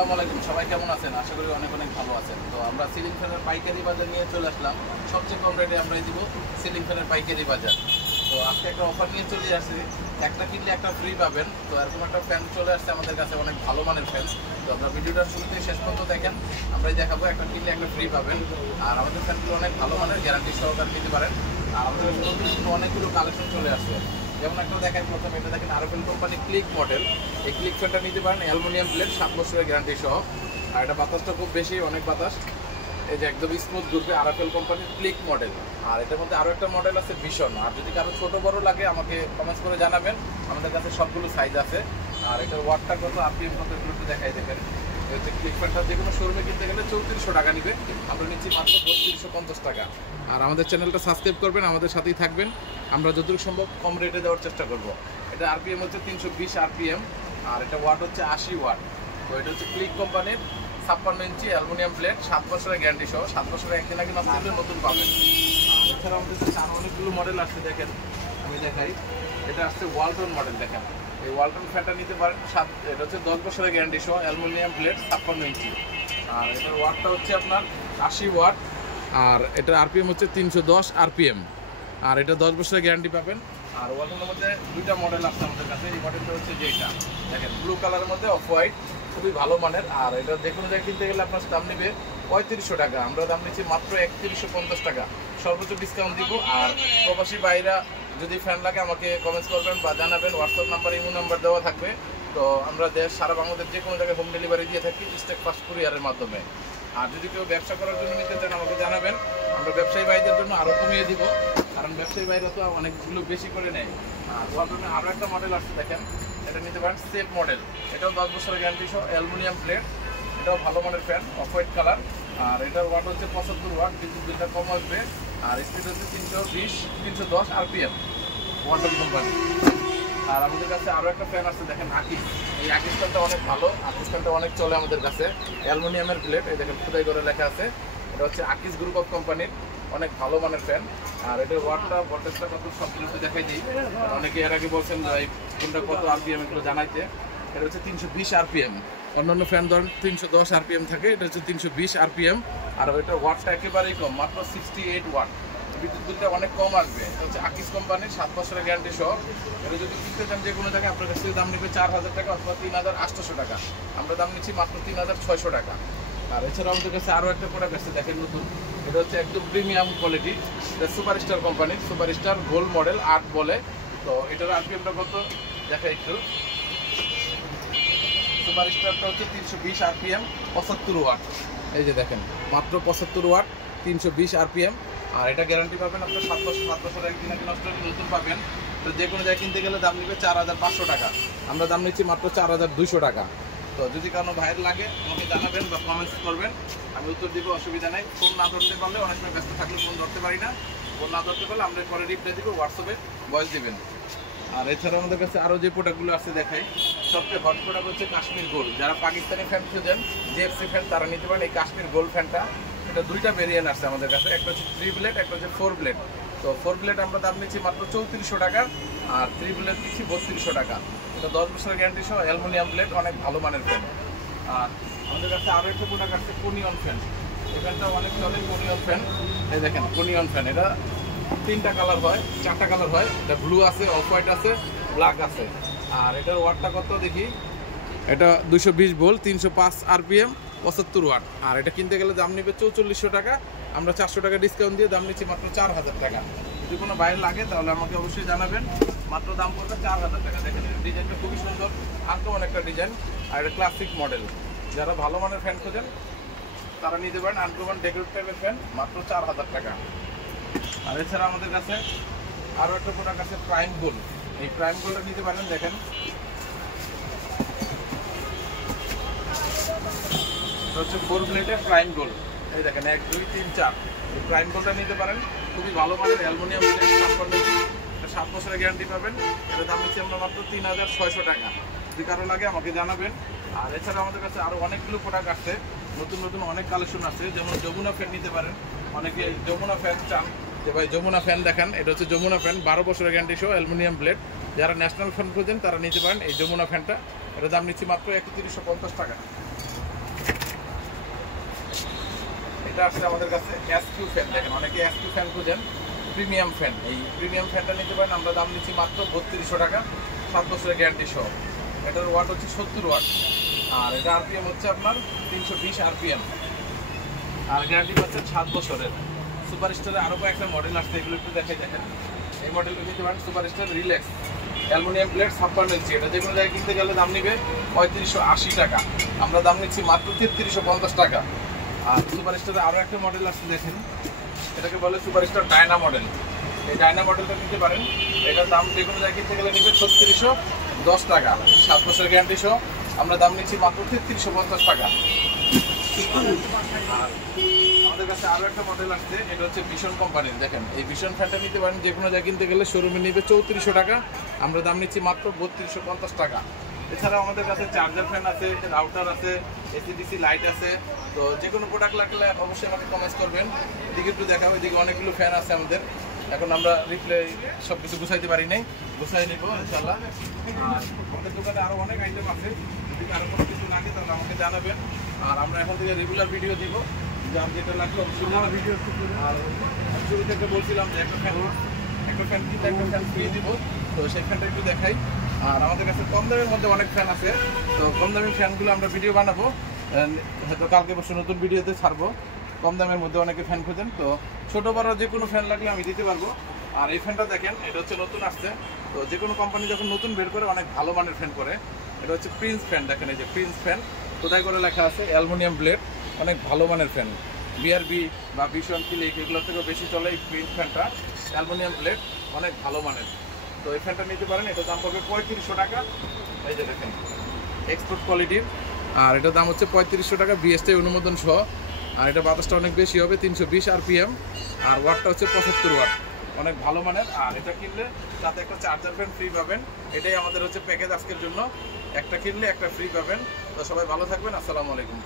আসসালামু আলাইকুম, সবাই কেমন আছেন? আশা করি অনেক অনেক ভালো আছেন। তো আমরা সিলিং ফ্যানের পাইকারি বাজার নিয়ে চলে আসলাম। সবচেয়ে কম রেটে আমরা দিব সিলিং ফ্যানের পাইকারি বাজার। তো আজকে একটা অফার নিয়ে চলে আসছি, একটা কিনলে একটা ফ্রি পাবেন। তো এরকম একটা ফ্যান চলে আসছে আমাদের কাছে, অনেক ভালো মানের ফ্যান। তো আমরা ভিডিওটার শুরুতে শেষ পর্যন্ত দেখেন, আমরাই দেখাবো একটা কিনলে একটা ফ্রি পাবেন। আর আমাদের ফ্যানগুলো অনেক ভালো মানের, গ্যারান্টি সহকারে নিতে পারেন। আর আমাদের নতুন অনেকগুলো কালেকশন চলে আসছে। যেমন একটা দেখেন, প্রথমে এটা দেখেন আরএফএল কোম্পানি ক্লিক মডেল। এই ক্লিক ফ্যানটা নিতে পারেন, অ্যালুমিনিয়াম প্লেট, 7 বছরের গ্যারান্টি সহ। আর এটা বাতাসটা খুব বেশি, অনেক বাতাস, এই যে একদম স্মুথ ঘুরবে। আরএফএল কোম্পানির ক্লিক মডেল। আর এটার মধ্যে আরও একটা মডেল আছে ভীষণ। আর যদি কারো ছোটো বড় লাগে আমাকে কমেন্টস করে জানাবেন, আমাদের কাছে সবগুলো সাইজ আছে। আর এটার ওয়াটটা কত, আরপিএম কত, এগুলো একটু দেখাই দেখেন। হচ্ছে ক্লিক ফ্যানটা যে কোনো শোরুমে কিনতে গেলে 3400 টাকা নিবে, আমরা নিচ্ছি মাত্র 3250 টাকা। আর আমাদের চ্যানেলটা সাবস্ক্রাইব করবেন, আমাদের সাথেই থাকবেন। আমরা যতটুকু সম্ভব কম রেটে দেওয়ার চেষ্টা করব। এটা আরপিএম হচ্ছে 320 আরপিএম, আর এটা ওয়াট হচ্ছে 80 ওয়াট। তো এটা হচ্ছে ক্লিক কোম্পানির 56 ইঞ্চি অ্যালুমিনিয়াম প্লেট, 7 বছরের গ্যারান্টি সহ। 7 বছরের একদিন আগে নষ্ট হলে নতুন পাবেন। এছাড়া আমাদের কাছে অনেকগুলো মডেল আসছে, দেখেন আমি দেখাই। এটা আসছে ওয়ালটন মডেল, দেখেন এই ওয়ালটন ফ্যানটা নিতে পারেন। এটা হচ্ছে 10 বছরের গ্যারান্টি সহ, অ্যালুমিনিয়াম প্লেট, 56 ইঞ্চি। আর এটার ওয়াটটা হচ্ছে আপনার 80 ওয়াট। আর এটার আরপিএম হচ্ছে 310 আরপিএম। আর এটা 10 বছরের গ্যারান্টি পাবেন। আর ওয়ালটনের মধ্যে দুইটা মডেল আসছে আমাদের কাছে। এই মডেলটা হচ্ছে যেটা দেখেন ব্লু কালারের মধ্যে অফ হোয়াইট, খুবই ভালো মানের। আর এটা যে কোনো জায়গায় কিনতে গেলে আপনার দাম নেবে 3500 টাকা, আমরা দাম নিচ্ছি মাত্র 3150 টাকা, সর্বোচ্চ ডিসকাউন্ট দিব। আর প্রবাসী বাইরা যদি ফ্যান লাগে আমাকে কমেন্টস করবেন বা জানাবেন, হোয়াটসঅ্যাপ নাম্বার, ইমো নাম্বার দেওয়া থাকবে। তো আমরা সারা বাংলাদেশ যে কোনো জায়গায় হোম ডেলিভারি দিয়ে থাকি স্টেক ফাস্ট কুরিয়ারের মাধ্যমে। আর যদি কেউ ব্যবসা করার জন্য নিতে চান আমাকে জানাবেন, আমরা ব্যবসায়ী ভাইদের জন্য আরও কমিয়ে দিব, কারণ ব্যবসায়ী ভাইরা তো অনেকগুলো বেশি করে নেয়। আর ওয়ালটনে আরও একটা মডেল আসছে, দেখেন এটা নিতে পারেন সেফ মডেল। এটাও 10 বছরের গ্যারান্টি সহ, অ্যালুমিনিয়াম প্লেট, এটাও ভালো মানের ফ্যান, অফ হোয়াইট কালার। আর এটার ওয়াট হচ্ছে 75 ওয়াট, কিন্তু দুইটা কম আসবে। আর স্পিড হচ্ছে 310 আরপিএম, ওয়ালটন কোম্পানি। আর আমাদের কাছে আরও একটা ফ্যান আছে, দেখেন আকিস। এই আকিস ফ্যানটা অনেক ভালো, আকিস ফ্যানটা অনেক চলে আমাদের কাছে। অ্যালুমিনিয়ামের প্লেট, এই দেখেন খোদাই করে লেখা আছে। এটা হচ্ছে আকিস গ্রুপ অফ কোম্পানির, অনেক ভালো মানের ফ্যান। আর এটার ওয়াটটা, ভোল্টেজটা কত, সব কিছু দেখাই দিই। অনেকে এর আগে বলছেন যে কোনটা কত আরপিএম, এগুলো জানাইতে। এটা হচ্ছে 320 আরপিএম। অন্যান্য ফ্যান ধরেন 310 আরপিএম থাকে, এটা হচ্ছে 320 আরপিএম। আর এটার ওয়াটটা একেবারেই কম, মাত্র 68 ওয়াট। বিদ্যুৎ বিলটা অনেক কম আসবে। এটা হচ্ছে আকিস কোম্পানির, 7 বছরের গ্যারান্টি সহ। এটা যদি কিনতে চান যে কোনো জায়গায়, আপনার কাছে দাম নেবে 4000 টাকা অথবা 3800 টাকা, আমরা দাম নিচ্ছি মাত্র 3600 টাকা। আর এছাড়াও আমাদের কাছে আরও একটা প্রোডাক্ট আছে, দেখেন নতুন। এটা হচ্ছে একদম প্রিমিয়াম কোয়ালিটি, এটা সুপারস্টার কোম্পানির, সুপারস্টার গোল্ড মডেল 8 বলে। তো এটার আরপিএমটা কত দেখাই একটু। সুপারস্টারটা হচ্ছে 320 আরপিএম, 75 ওয়াট। এই যে দেখেন মাত্র 75 ওয়াট, 320 আরপিএম। আর এটা গ্যারান্টি পাবেন আপনার 7 বছর, একদিন আগে নষ্ট হলে নতুন পাবেন। তো যে কোনো জায়গায় কিনতে গেলে দাম নেবে 4500 টাকা, আমরা দাম নিচ্ছি মাত্র 4200 টাকা। তো যদি কোনো ভাইয়ের লাগে আমাকে জানাবেন বা কমেন্টস করবেন, আমি উত্তর দিব, অসুবিধা নেই। ফোন না ধরতে পারলে, অনেক সময় ব্যস্ত থাকলে ফোন ধরতে পারি না, ফোন না ধরতে পারলে আমরা পরে রিপ্লাই দিব, হোয়াটসঅ্যাপে ভয়েস দেবেন। আর এছাড়া আমাদের কাছে আরও যে প্রোডাক্টগুলো আছে দেখাই। সবচেয়ে হট প্রোডাক্ট হচ্ছে কাশ্মীর গোল্ড। যারা পাকিস্তানি ফ্যান খুঁজেন, জেএফসি ফ্যান, তারা নিতে পারেন এই কাশ্মীর গোল্ড ফ্যানটা। এটা দুইটা ভেরিয়েন্ট আছে আমাদের কাছে, একটা হচ্ছে 3 ব্লেড, একটা হচ্ছে 4 ব্লেড। তো 4 ব্লেড আমরা দাম নিচ্ছি মাত্র 3400 টাকা, আর 3 ব্লেড নিচ্ছি 3200 টাকা। এটা 10 বছরের গ্যারান্টি সহ, অ্যালুমিনিয়াম ব্লেড, অনেক ভালো মানের ফ্যান। আর আমাদের কাছে আরও একটা প্রোডাক্ট আছে কোনিয়ন ফ্যান। এই ফ্যানটা অনেক চলে, কোনিয়ন ফ্যান। এই দেখেন কোনিয়ন ফ্যান, এটা 3টা কালার হয়, 4টা কালার হয়। এটা ব্লু আছে, অফ হোয়াইট আছে, ব্ল্যাক আছে। আর এটার ওয়াটটা কত দেখি, এটা 220 ভোল্ট, 305 আরপিএম, 75 ওয়াট। আর এটা কিনতে গেলে দাম নেবে 4400 টাকা, আমরা 400 টাকা ডিসকাউন্ট দিয়ে দাম নিচ্ছি মাত্র 4000 টাকা। যদি কোনো বাইরে লাগে তাহলে আমাকে অবশ্যই জানাবেন, মাত্র দাম পড়বে 4000 টাকা। দেখেন ডিজাইনটা খুবই সুন্দর, আনকমন একটা ডিজাইন। আর এটা ক্লাসিক মডেল, যারা ভালো মানের ফ্যান খোঁজেন তারা নিতে পারেন। আনকমন ডেকোরেট টাইপের ফ্যান, মাত্র 4000 টাকা। আর এছাড়া আমাদের কাছে আরও একটা প্রোডাক্ট আছে প্রাইম গোল্ড। এই প্রাইম গোল্ডটা নিতে পারেন, দেখেন হচ্ছে 4 ব্লেডের প্রাইম গোল্ড। এই দেখেন 1 2 3 4, এই প্রাইম গোল্ডটা নিতে পারেন, খুবই ভালো মানের অ্যালুমিনিয়াম প্লেট, 7 বছরের গ্যারান্টি পাবেন। এটা দাম নিচ্ছি আমরা মাত্র 3600 টাকা। যদি কারো লাগে আমাকে জানাবেন। আর এছাড়া আমাদের কাছে আরও অনেকগুলো প্রোডাক্ট আছে, নতুন নতুন অনেক কালেকশন আছে। যেমন যমুনা ফ্যান নিতে পারেন, অনেকে যমুনা ফ্যান চান যে ভাই যমুনা ফ্যান দেখান। এটা হচ্ছে যমুনা ফ্যান, 12 বছরের গ্যারান্টি সহ, অ্যালুমিনিয়াম প্লেট। যারা ন্যাশনাল ফ্যান খোঁজেন তারা নিতে পারেন এই যমুনা ফ্যানটা। এটা দাম নিচ্ছি মাত্র 3150 টাকা। এটা আসছে আমাদের কাছে এসকিউ ফ্যান। দেখেন অনেকে এসকিউ ফ্যান খুঁজেন, প্রিমিয়াম ফ্যান। এই প্রিমিয়াম ফ্যানটা নিতে পারেন, আমরা দাম নিচ্ছি মাত্র 3200 টাকা, 7 বছরের গ্যারান্টি সহ। এটার ওয়াট হচ্ছে 70 ওয়াট, আর এটা আরপিএম হচ্ছে আপনার 320 আরপিএম, আর গ্যারান্টি পাচ্ছেন 7 বছরের। সুপারস্টারে আরও কয়েকটা মডেল আসছে, এগুলো একটু দেখেন। এই মডেলটা নিতে পারেন সুপারস্টার রিল্যাক্স অ্যালুমিনিয়াম প্লেট 56 ইঞ্চি। এটা যে কোনো জায়গায় কিনতে গেলে দাম নিবে 3580 টাকা, আমরা দাম নিচ্ছি মাত্র 3350 টাকা। আর সুপারস্টারে আরও একটা মডেল আসছে দেখেন, এটাকে বলে সুপারস্টার ডায়না মডেল। এই ডায়না মডেলটা নিতে পারেন, এটার দাম যে কোনো জায়গায় কিনতে গেলে নিবে 3610 টাকা, 7 বছরের গ্যারান্টি সহ, আমরা দাম নিচ্ছি মাত্র 3350 টাকা। আমাদের কাছে আরো একটা মডেল আসছে, এটা হচ্ছে ভিশন কোম্পানির। দেখেন এই ভিশন ফ্যানটা নিতে পারেন, যে কোনো জায়গায় কিনতে গেলে শোরুমে নিবে 3400 টাকা, আমরা দাম নিচ্ছি মাত্র 3250 টাকা। এছাড়াও আমাদের কাছে চার্জার ফ্যান আছে, রাউটার আছে, এসিডিসি লাইট আছে। তো যে কোনো প্রোডাক্ট লাগলে অবশ্যই আমাকে কমেন্ট করবেন। এদিকে একটু দেখাবো, এদিকে অনেকগুলো ফ্যান আছে আমাদের। এখন আমরা রিপ্লে সব কিছু গুছাইতে পারি নাই, গুছাই নিব ইনশাল্লাহ। আর আমাদের দোকানে আরও অনেক আইটেম আছে, যদি আরও কোনো কিছু লাগে তাহলে আমাকে জানাবেন। আর আমরা এখন থেকে রেগুলার ভিডিও দিব, যার যেটা লাগবে অবশ্যই ভিডিও। আর আমি শুরু থেকে বলছিলাম যে একটা ফ্যান কিনতে একটা ফ্যান ফ্রি দিব, তো সেই ফ্যানটা একটু দেখাই। আর আমাদের কাছে কম দামের মধ্যে অনেক ফ্যান আছে, তো কম দামের ফ্যানগুলো আমরা ভিডিও বানাবো, হয়তো কালকে বসে নতুন ভিডিওতে ছাড়বো। কম দামের মধ্যে অনেকে ফ্যান খোঁজেন, তো ছোটো বড় যে কোনো ফ্যান লাগলে আমি দিতে পারবো। আর এই ফ্যানটা দেখেন, এটা হচ্ছে নতুন আসছে। তো যে কোনো কোম্পানি যখন নতুন বের করে অনেক ভালো মানের ফ্যান করে। এটা হচ্ছে প্রিন্স ফ্যান। দেখেন এই যে প্রিন্স ফ্যান, কোথায় করে লেখা আছে অ্যালুমিনিয়াম ব্লেড, অনেক ভালো মানের ফ্যান। বিআরবি বা ভিশন ক্লিক এগুলো থেকেও বেশি চলে এই প্রিন্স ফ্যানটা, অ্যালুমিনিয়াম ব্লেড, অনেক ভালো মানের। তো এই ফ্যানটা নিতে পারেন, এটা দাম পড়বে 3500 টাকা। এই যে দেখেন এক্সপোর্ট কোয়ালিটির, আর এটার দাম হচ্ছে 3500 টাকা বিএসটি অনুমোদন সহ। আর এটা বাতাসটা অনেক বেশি হবে, 320 আরপিএম, আর ওয়াটটা হচ্ছে 75 ওয়াট, অনেক ভালো মানের। আর এটা কিনলে সাথে একটা চার্জার ফ্যান ফ্রি পাবেন। এটাই আমাদের হচ্ছে প্যাকেজ আজকের জন্য, একটা কিনলে একটা ফ্রি পাবেন। তো সবাই ভালো থাকবেন, আসসালামু আলাইকুম।